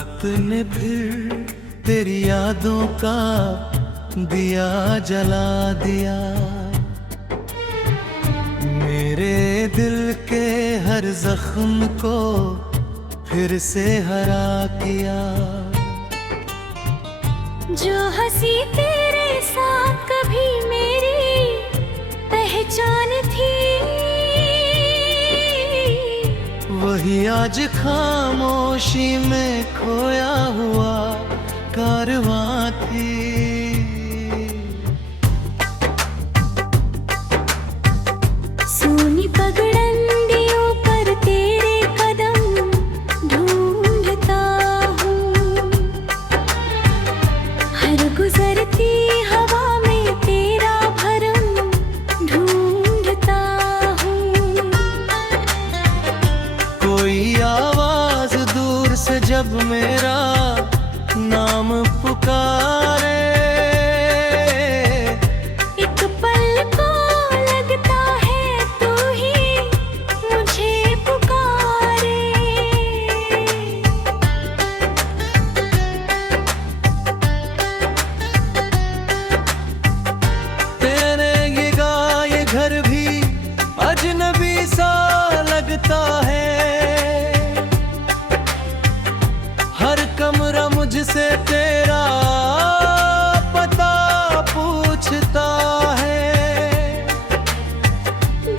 रात ने फिर तेरी यादों का दिया जला दिया, मेरे दिल के हर जख्म को फिर से हरा किया। जो हंसी तेरे साथ कभी मेरी पहचान थी, वही आज खामोशी में खोया हुआ कारवां थी। सोनी पगडंडियों पर तेरे कदम ढूंढता हूँ, हर गुजरती हवा में तेरा भरम ढूंढता हूँ। कोई आवाज दूर से जब मेरा नाम पुकारे, एक पल को लगता है तू ही मुझे पुकारे। तेरे ये घर भी अजनबी सा लगता है, हर कमरा मुझसे तेरा पता पूछता है।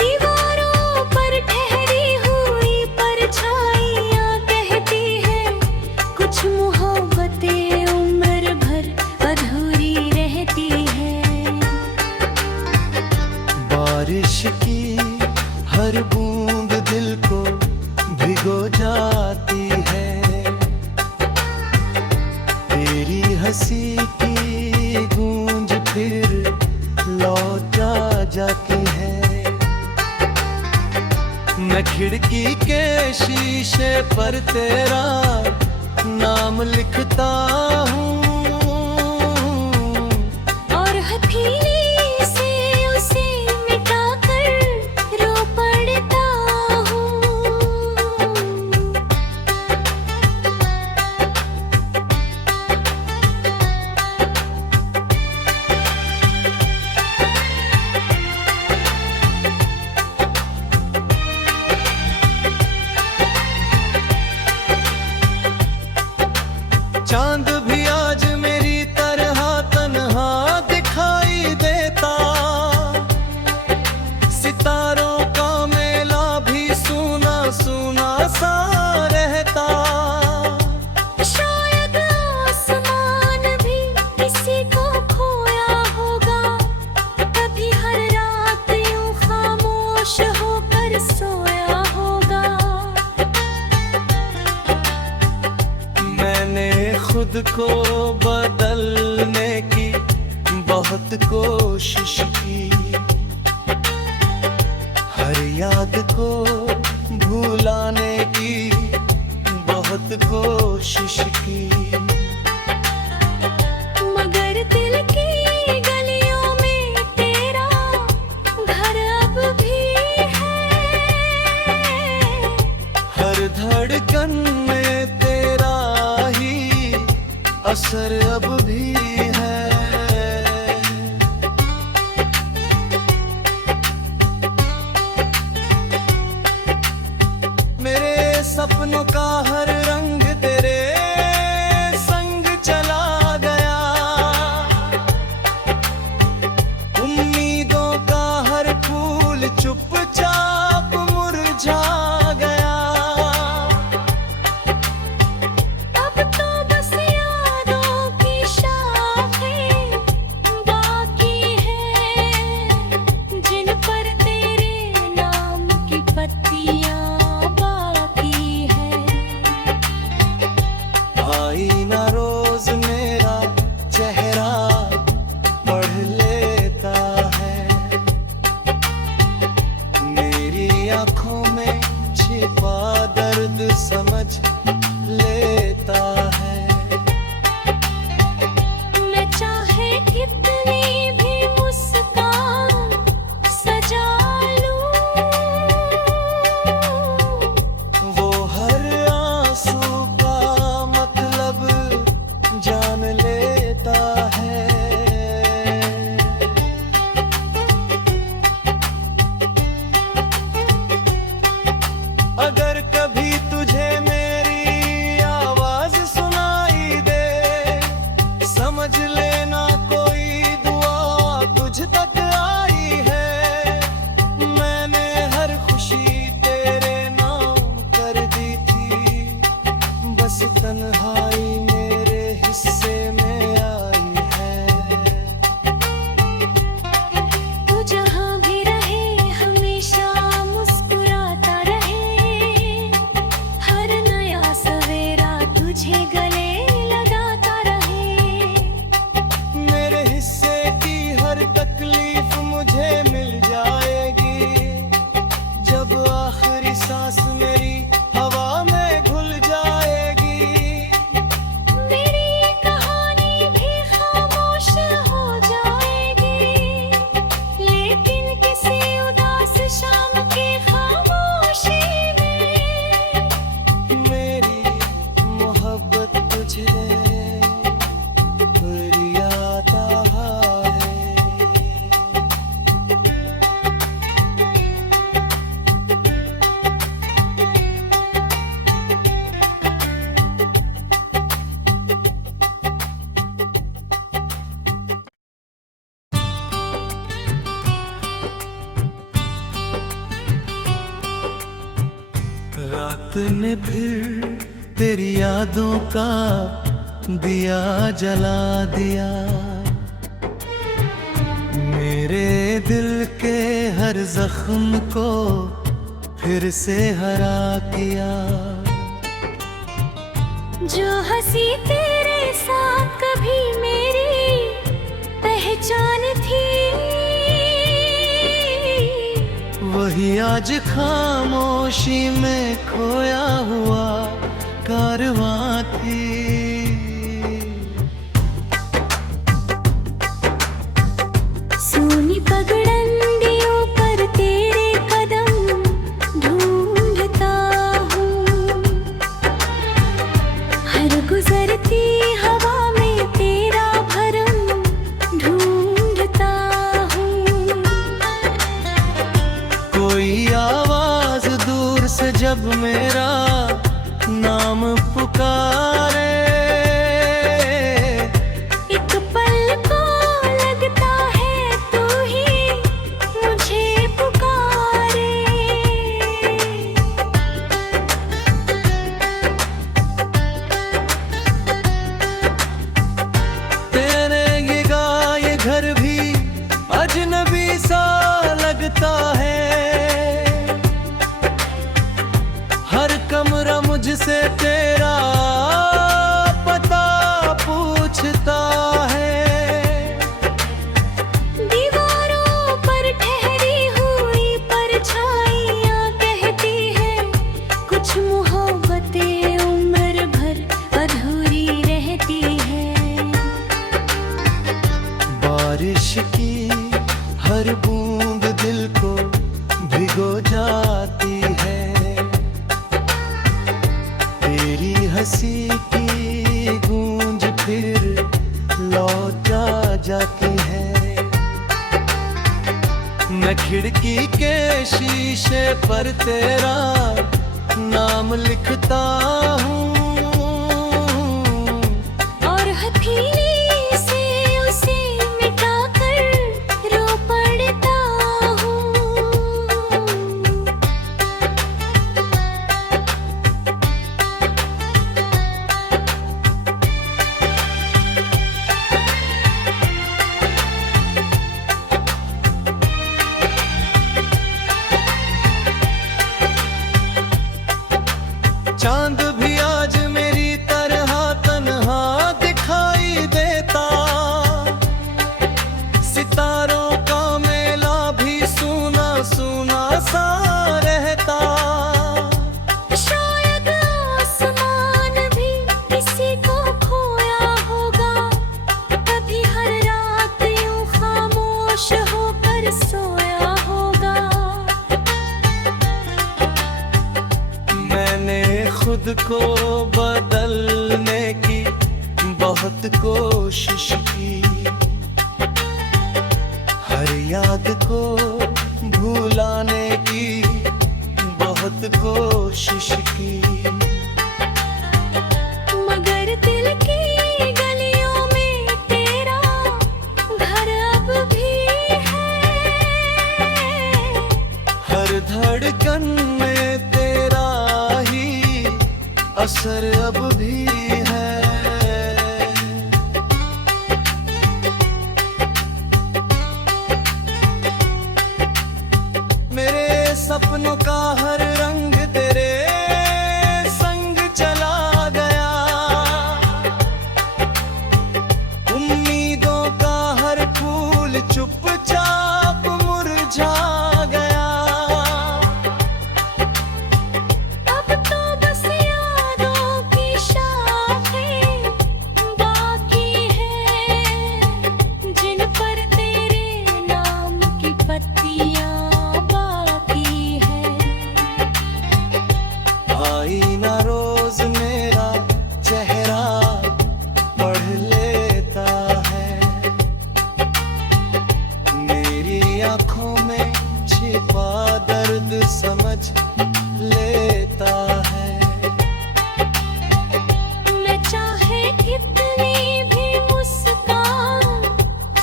दीवारों पर ठहरी हुई परछाइयाँ कहती हैं, कुछ मोहब्बतें उम्र भर अधूरी रहती हैं। बारिश की हर बूंद दिल को भिगो जाती है, तेरी हंसी की गूंज फिर लौट जाती है। मैं खिड़की के शीशे पर तेरा नाम लिखता हूँ, और हथेली से उसे मिटाकर रो पड़ता हूँ। चांद भी आज मेरी तरह तन्हा दिखाई देता, सितारों का मेला भी सूना सूना सा रहता। शायद आसमान भी किसी को खोया होगा, कभी हर रात यूं खामोश होकर सोया होगा। मैंने खुद को बदलने की बहुत कोशिश की, हर याद को भुलाने की बहुत कोशिश की। मगर दिल की गलियों में तेरा घर अब भी है, हर धड़कन में तेरा ही असर अब भी है। मेरे सपनों का हर रंग तेरे संग चला गया, उम्मीदों का हर फूल चुपचाप मुरझा गया। अब तो बस यादों की शाखें बाकी हैं, जिन पर तेरे नाम की पत्तियां बाकी हैं। आईना रोज मेरा चेहरा पढ़ लेता है, रात ने फिर तेरी यादों का दिया जला दिया, मेरे दिल के हर जख्म को फिर से हरा किया। जो हंसी तेरे साथ कभी मेरी पहचान थी, वही आज खामोशी में खोया हुआ कारवां थी। सोनी पगडंडियों पर तेरे कदम ढूंढता हूँ, हर गुजरती हवा में तेरा भरम ढूंढता हूँ। कोई आवाज दूर से जब मेरा नाम पुकारे, एक पल को लगता है तू ही मुझे पुकारे। तेरे ये गाए घर भी अजनबी सा लगता है, हर कमरा मुझसे तेरा पता पूछता है। दीवारों पर ठहरी हुई परछाइयाँ कहती है, कुछ मोहब्बतें उम्र भर अधूरी रहती है। बारिश की हर बूंद दिल को भिगो जाती है, तेरी हंसी की गूंज फिर लौटा जाती है। मैं खिड़की के शीशे पर तेरा नाम लिखता हूँ, और हथेली से उसे मिटाकर रो पड़ता हूँ। चांद भी आज मेरी तरह तन्हा दिखाई देता, सितारों का मेला भी सूना सूना सा रहता। शायद आसमान भी किसी को खोया होगा, कभी हर रात यूं खामोश होकर सोया होगा। मैंने खुद को बदलने की बहुत कोशिश की, हर याद को भुलाने की बहुत कोशिश की। मगर दिल की गलियों में तेरा घर अब भी है, हर धड़कन में तेरा ही असर अब भी है। मेरे सपनों का हर रंग तेरे संग चला गया, उम्मीदों का हर फूल चुपचाप मुरझा गया। अब तो बस यादों की शाखें बाकी हैं, जिन पर तेरे नाम की पत्तियां बाकी हैं। आईना रोज मेरा चेहरा पढ़ लेता है, मेरी आंखों में छिपा दर्द समझ लेता है। मैं चाहे कितनी भी मुस्कान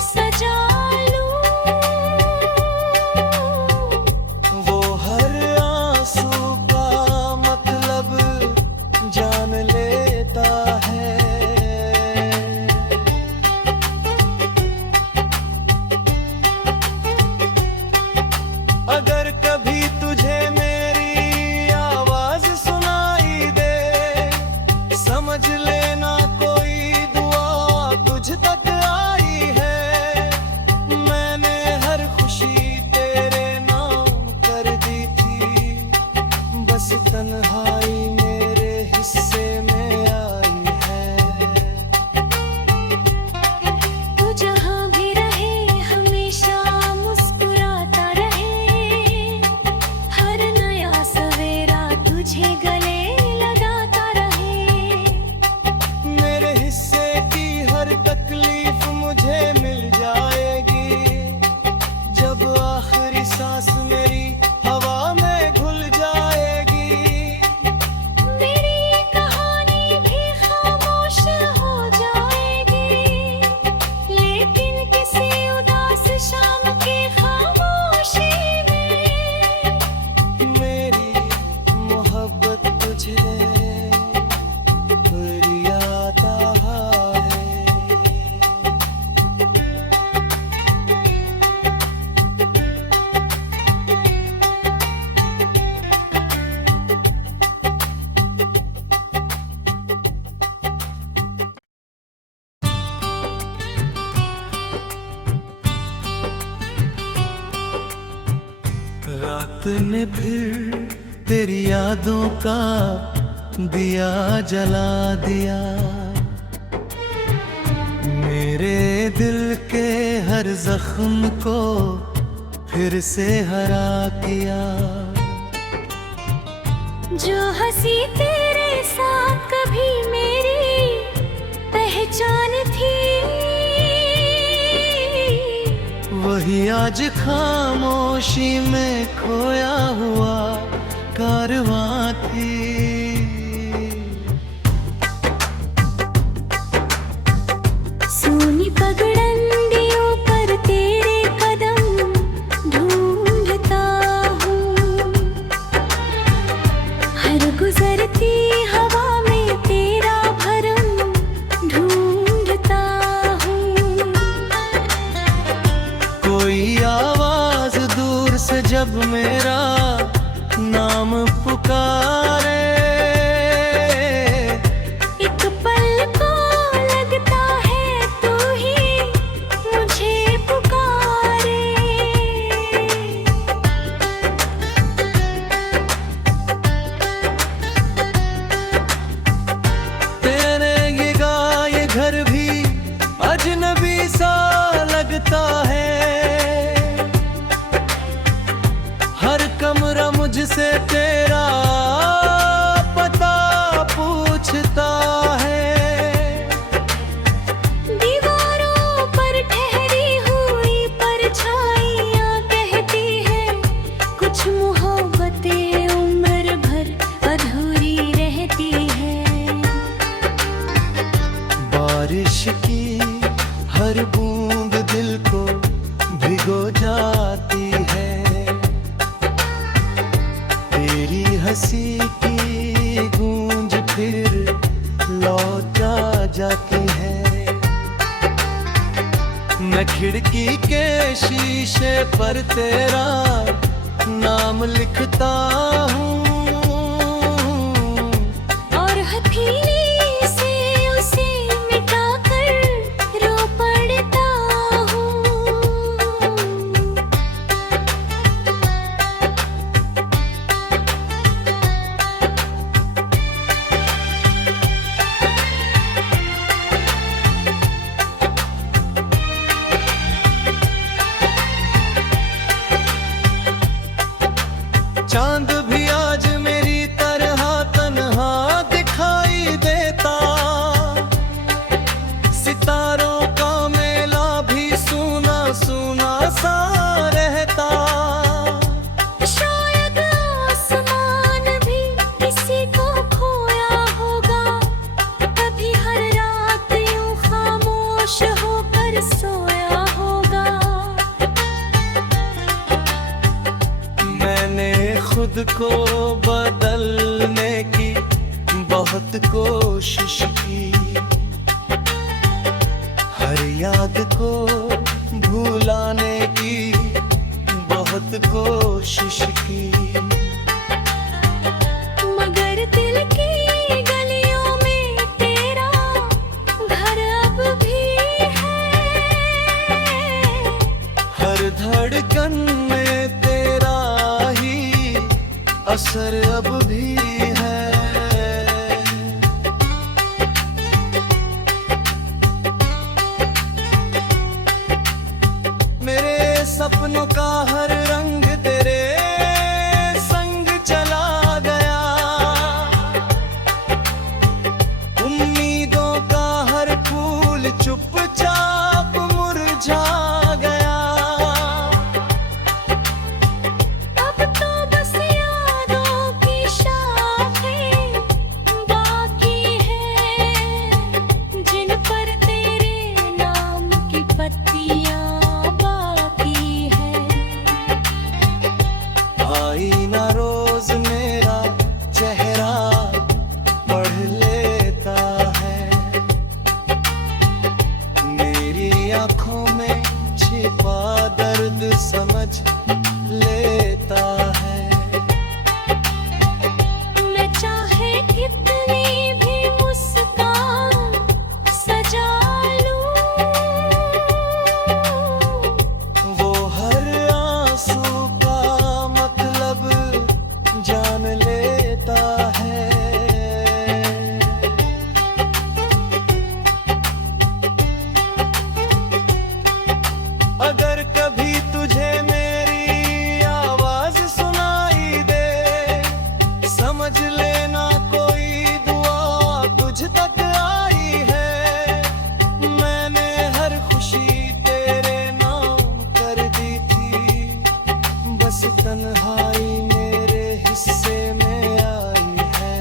सजा लूं, वो हर आंसू का मतलब रात ने फिर तेरी यादों का दिया जला दिया, मेरे दिल के हर जख्म को फिर से हरा किया। जो हंसी तेरे साथ कभी मेरी पहचान थी, वही आज खामोशी में खोया हुआ कारवां थी। सोनी पगडंडियों पर तेरे कदम ढूंढता हूँ, हर गुजरती हवा में तेरा भरम ढूंढता हूँ। कोई आवाज दूर से जब मेरा नाम पुकारे, एक पल को लगता है तू ही मुझे पुकारे। तेरे ये घर भी अजनबी सा लगता है, हर कमरा मुझसे तेरा पता पूछता है। दीवारों पर ठहरी हुई परछाइयाँ कहती है, कुछ मोहब्बतें उम्र भर अधूरी रहती है। बारिश की हर बूंद दिल को भिगो जाती है, तेरी हंसी की गूंज फिर लौटा जाती है। मैं खिड़की के शीशे पर तेरा नाम लिखता हूँ, और हथेली से उसे मिटाकर रो पड़ता हूँ। चांद भी आज मेरी तरह तन्हा दिखाई देता, सितारों का मेला भी सूना सूना सा रहता। शायद आसमान भी किसी को खोया होगा, कभी हर रात यूं खामोश होकर सोया होगा। मैंने खुद को बदलने की बहुत कोशिश की, हर याद को भुलाने की बहुत कोशिश की। मगर दिल की गलियों में तेरा घर अब भी है, हर धड़कन में तेरा ही असर अब भी है। मेरे सपनों का हर रंग तेरे संग चला गया, उम्मीदों का हर फूल चुपचाप मुरझा गया। अब तो बस यादों की शाखें बाकी हैं, जिन पर तेरे नाम की पत्तियां बाकी हैं। आईना रोज मेरा चेहरा पढ़ लेता है, मेरी आंखों में छिपा दर्द समझ लेता है। मैं चाहे कितनी भी मुस्कान सजा लूं, वो हर आंसू का मतलब तन्हाई मेरे हिस्से में आई है।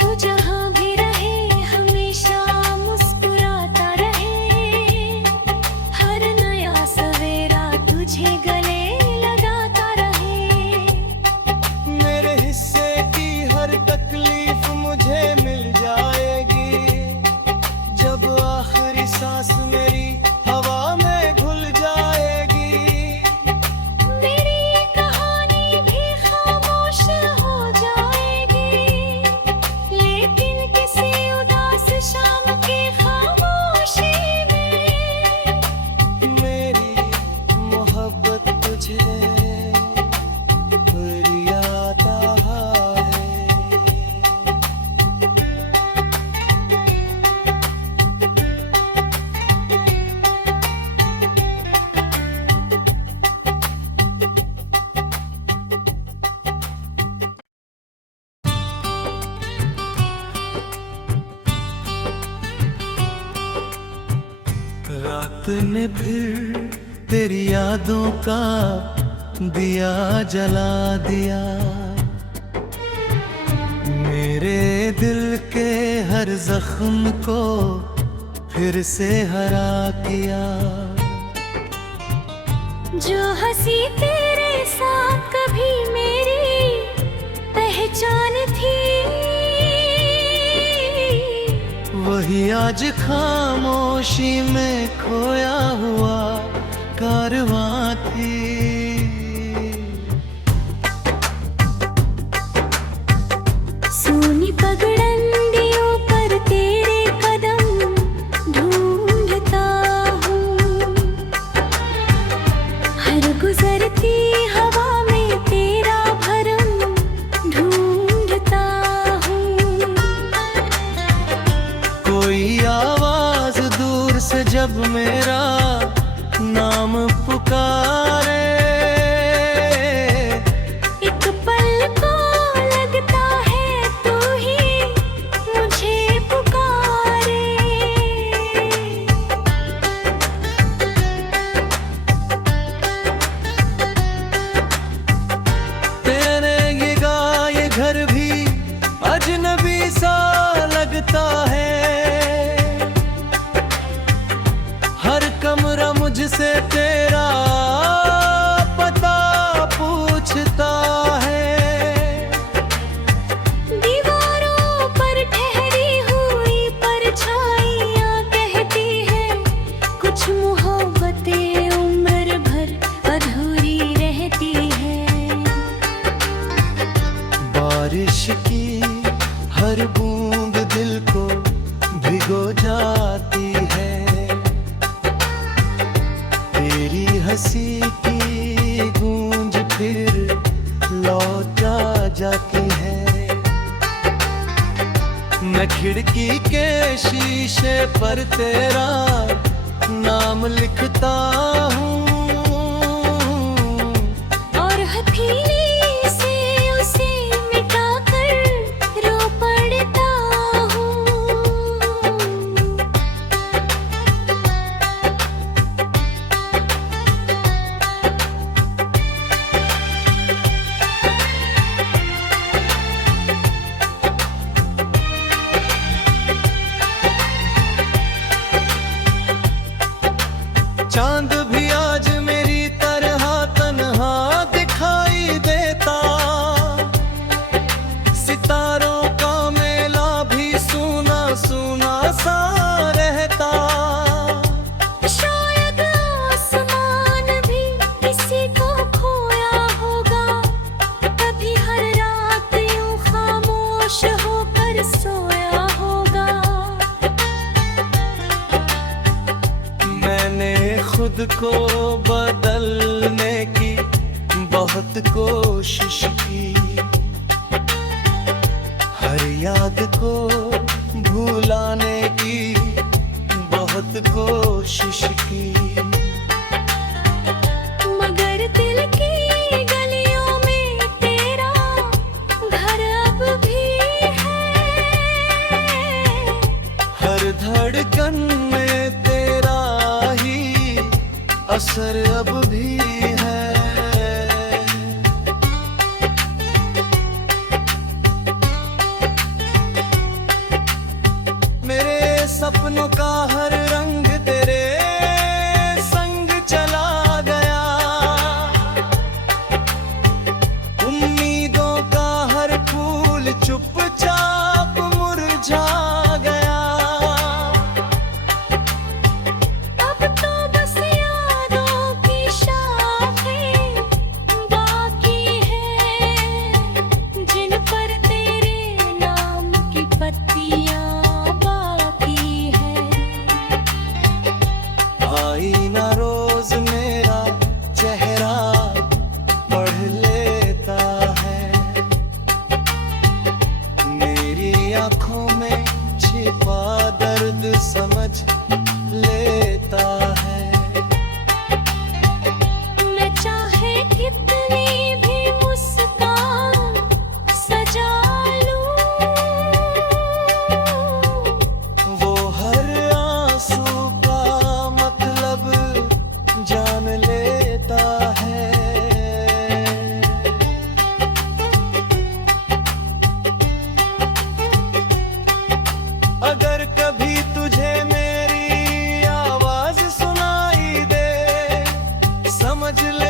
तू जहाँ भी रहे हमेशा मुस्कुराता रहे, हर नया सवेरा तुझे गले लगाता रहे। मेरे हिस्से की हर तकलीफ मुझे मिल जाएगी, जब आखिरी सांस मेरी हवा में घुल जाएगी। मेरी कहानी भी खामोश हो जाएगी, लेकिन किसी उदास शाम की खामोशी में मेरी मोहब्बत तुझे फरियादा है। रात ने फिर तेरी यादों का दिया जला दिया, मेरे दिल के हर जख्म को फिर से हरा किया। जो हंसी तेरे साथ कभी मेरी पहचान थी, वही आज खामोशी में खोया हुआ कारवां थी। सोनी पगडंडियों पर तेरे कदम ढूंढता हूँ, हर गुजरती हवा में तेरा भरम ढूंढता हूँ। कोई आवाज दूर से जब मेरा नाम पुकारे, एक पल को लगता है तू ही मुझे पुकारे। तेरे ये गाए घर भी अजनबी सा लगता है, हर कमरा मुझसे तेरा पता पूछता है। दीवारों पर ठहरी हुई परछाइयाँ कहती है, कुछ मोहब्बतें उम्र भर अधूरी रहती है। बारिश की हर बूंद दिल को भिगो जाती है, तेरी हंसी की गूंज फिर लौटा जाती है। मैं खिड़की के शीशे पर तेरा नाम लिखता हूँ, और हथेली से उसे मिटाकर रो पड़ता हूँ। चांद भी आज समझ ले